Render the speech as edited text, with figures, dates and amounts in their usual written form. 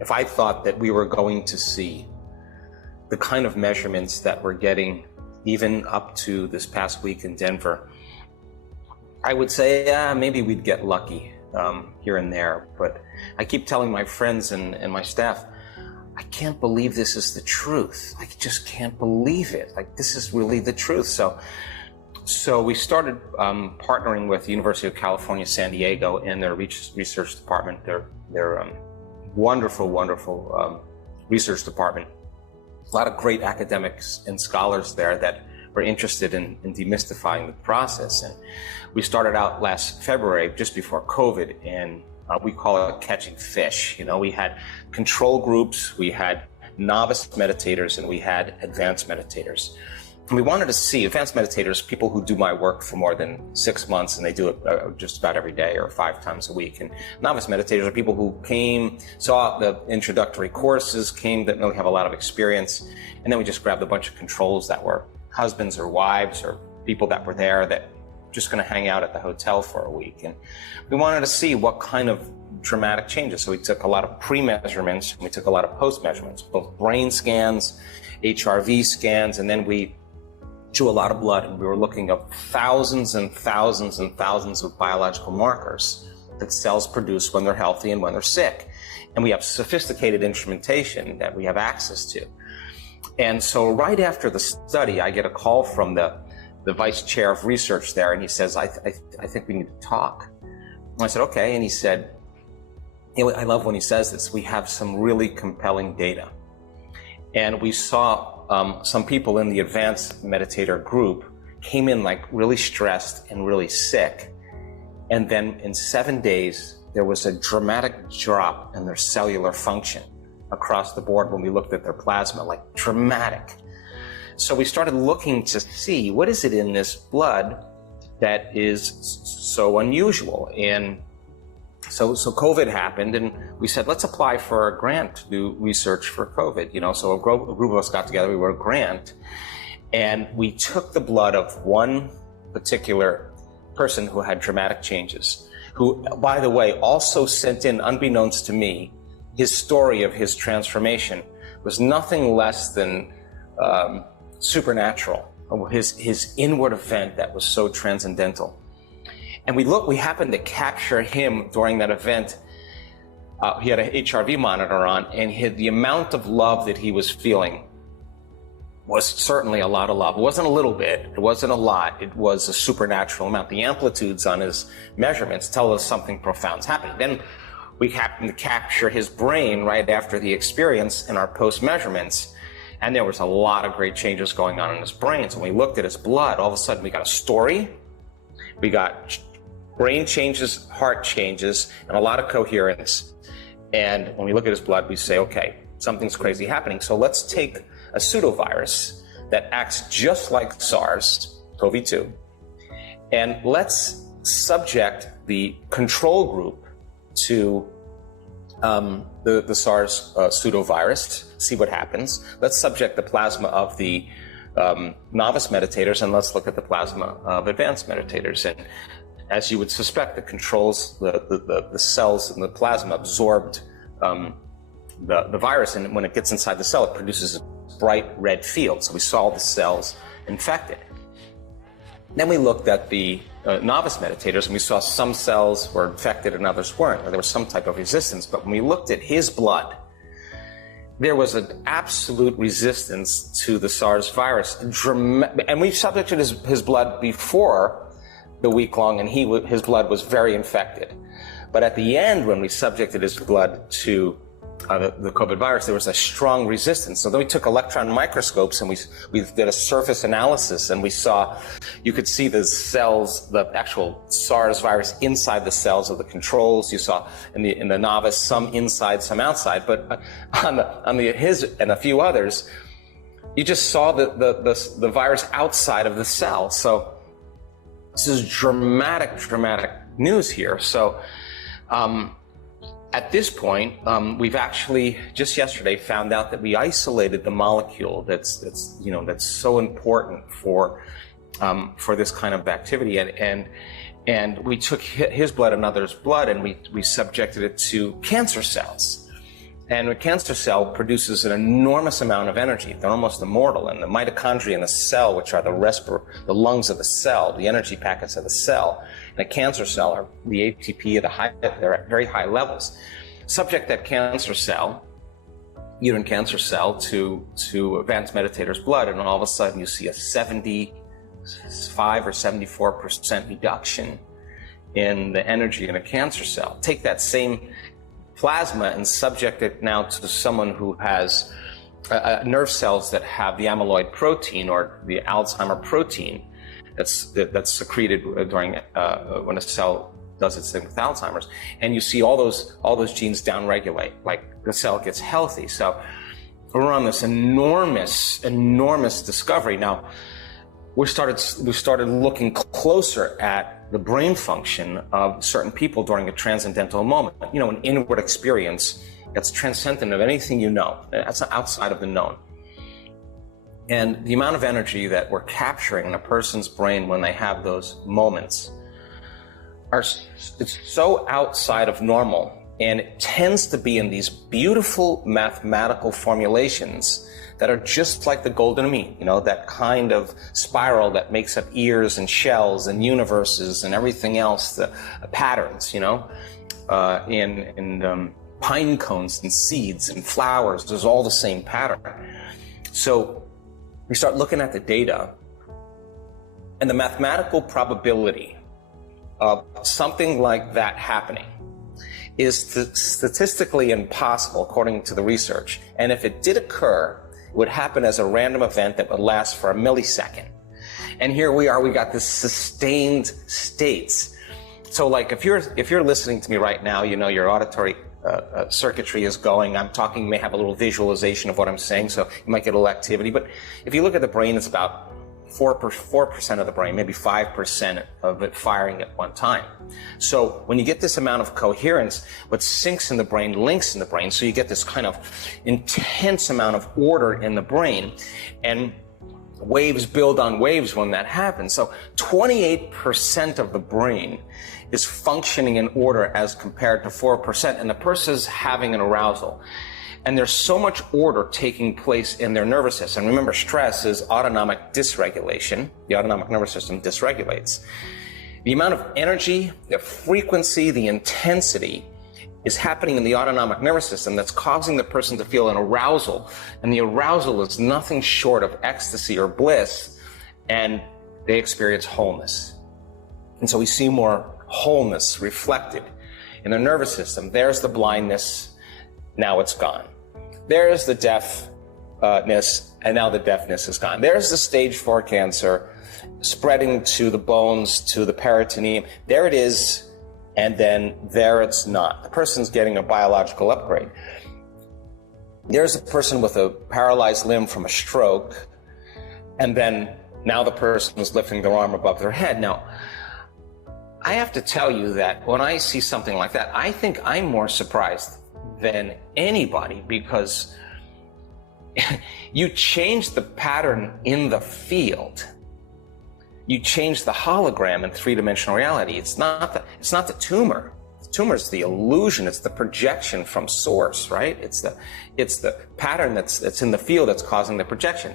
if I thought that we were going to see the kind of measurements that we're getting even up to this past week in Denver, I would say, maybe we'd get lucky here and there. But I keep telling my friends and my staff, I can't believe this is the truth. I just can't believe it. Like, this is really the truth. So we started partnering with the University of California, San Diego, and their research department, their wonderful research department. A lot of great academics and scholars there that were interested in demystifying the process. And we started out last February, just before COVID, and we call it catching fish. You know, we had control groups, we had novice meditators, and we had advanced meditators. And we wanted to see advanced meditators, people who do my work for more than 6 months, and they do it just about every day or 5 times a week. And novice meditators are people who came, saw the introductory courses, didn't really have a lot of experience, and then we just grabbed a bunch of controls that were husbands or wives or people that were there that just going to hang out at the hotel for a week. And we wanted to see what kind of dramatic changes. So we took a lot of pre-measurements, and we took a lot of post-measurements, both brain scans, HRV scans, and then we drew a lot of blood, and we were looking at thousands and thousands and thousands of biological markers that cells produce when they're healthy and when they're sick. And we have sophisticated instrumentation that we have access to. And so right after the study, I get a call from the vice chair of research there, and he says, I think we need to talk. And I said, okay. And he said, you know, I love when he says this, we have some really compelling data. And we saw some people in the advanced meditator group came in like really stressed and really sick. And then in 7 days, there was a dramatic drop in their cellular function across the board when we looked at their plasma, like dramatic. So we started looking to see what is it in this blood that is so unusual. And so COVID happened, and we said, let's apply for a grant to do research for COVID. You know, so a group of us got together, we wrote a grant, and we took the blood of one particular person who had dramatic changes, who, by the way, also sent in, unbeknownst to me, his story of his transformation was nothing less than supernatural, his inward event that was so transcendental. And we happened to capture him during that event. He had a HRV monitor on, and the amount of love that he was feeling was certainly a lot of love. It wasn't a little bit, it wasn't a lot, it was a supernatural amount. The amplitudes on his measurements tell us something profound's happening. Then we happened to capture his brain right after the experience in our post-measurements, and there was a lot of great changes going on in his brain. So when we looked at his blood, all of a sudden we got a story, we got brain changes, heart changes, and a lot of coherence. And when we look at his blood, we say, okay, something's crazy happening. So let's take a pseudovirus that acts just like SARS-CoV-2, and let's subject the control group to the SARS pseudovirus, see what happens. Let's subject the plasma of the novice meditators, and let's look at the plasma of advanced meditators. And as you would suspect, the controls, the cells in the plasma absorbed the virus, and when it gets inside the cell, it produces a bright red field. So we saw the cells infected. Then we looked at the novice meditators, and we saw some cells were infected and others weren't, or there was some type of resistance. But when we looked at his blood, there was an absolute resistance to the SARS virus. And we subjected his blood before the week long, and his blood was very infected. But at the end, when we subjected his blood to the COVID virus, there was a strong resistance. So then we took electron microscopes, and we did a surface analysis, and you could see the cells, the actual SARS virus inside the cells of the controls. You saw in the novice some inside, some outside, but on his and a few others, you just saw the virus outside of the cell. So this is dramatic news here. So at this point, we've actually just yesterday found out that we isolated the molecule that's so important for this kind of activity, and we took his blood and others' blood, and we subjected it to cancer cells. And a cancer cell produces an enormous amount of energy. They're almost immortal. And the mitochondria in the cell, which are the lungs of the cell, the energy packets of the cell, and a cancer cell are the ATP they're at very high levels. Subject that cancer cell, uterine cancer cell, to advanced meditator's blood, and all of a sudden you see a 75 or 74% reduction in the energy in a cancer cell. Take that same plasma and subject it now to someone who has nerve cells that have the amyloid protein or the Alzheimer protein that's secreted during when a cell does its thing with Alzheimer's, and you see all those genes downregulate, like the cell gets healthy. So we're on this enormous discovery. Now we started looking closer at the brain function of certain people during a transcendental moment, an inward experience that's transcendent of anything you know. That's outside of the known. And the amount of energy that we're capturing in a person's brain when they have those moments it's so outside of normal, and it tends to be in these beautiful mathematical formulations that are just like the golden mean, that kind of spiral that makes up ears and shells and universes and everything else, the patterns, in pine cones and seeds and flowers. There's all the same pattern. So we start looking at the data, and the mathematical probability of something like that happening is statistically impossible according to the research. And if it did occur, it would happen as a random event that would last for a millisecond. And here we got this sustained states. So like if you're listening to me right now, your auditory circuitry is going, I'm talking, you may have a little visualization of what I'm saying, so you might get a little activity. But if you look at the brain, it's about 4% of the brain, maybe 5% of it firing at one time. So when you get this amount of coherence, what syncs in the brain links in the brain, so you get this kind of intense amount of order in the brain, and waves build on waves when that happens. So 28% of the brain is functioning in order as compared to 4%, and the person's having an arousal. And there's so much order taking place in their nervous system. Remember, stress is autonomic dysregulation. The autonomic nervous system dysregulates. The amount of energy, the frequency, the intensity is happening in the autonomic nervous system that's causing the person to feel an arousal. And the arousal is nothing short of ecstasy or bliss, and they experience wholeness. And so we see more wholeness reflected in the nervous system. There's the blindness, now it's gone. There's the deafness, and now the deafness is gone. There's the stage 4 cancer spreading to the bones, to the peritoneum. There it is, and then there it's not. The person's getting a biological upgrade. There's a person with a paralyzed limb from a stroke, and then now the person is lifting their arm above their head. Now, I have to tell you that when I see something like that, I think I'm more surprised than anybody, because you change the pattern in the field. You change the hologram in three-dimensional reality. It's not the tumor. The tumor is the illusion. It's the projection from source, right? It's the pattern that's in the field that's causing the projection.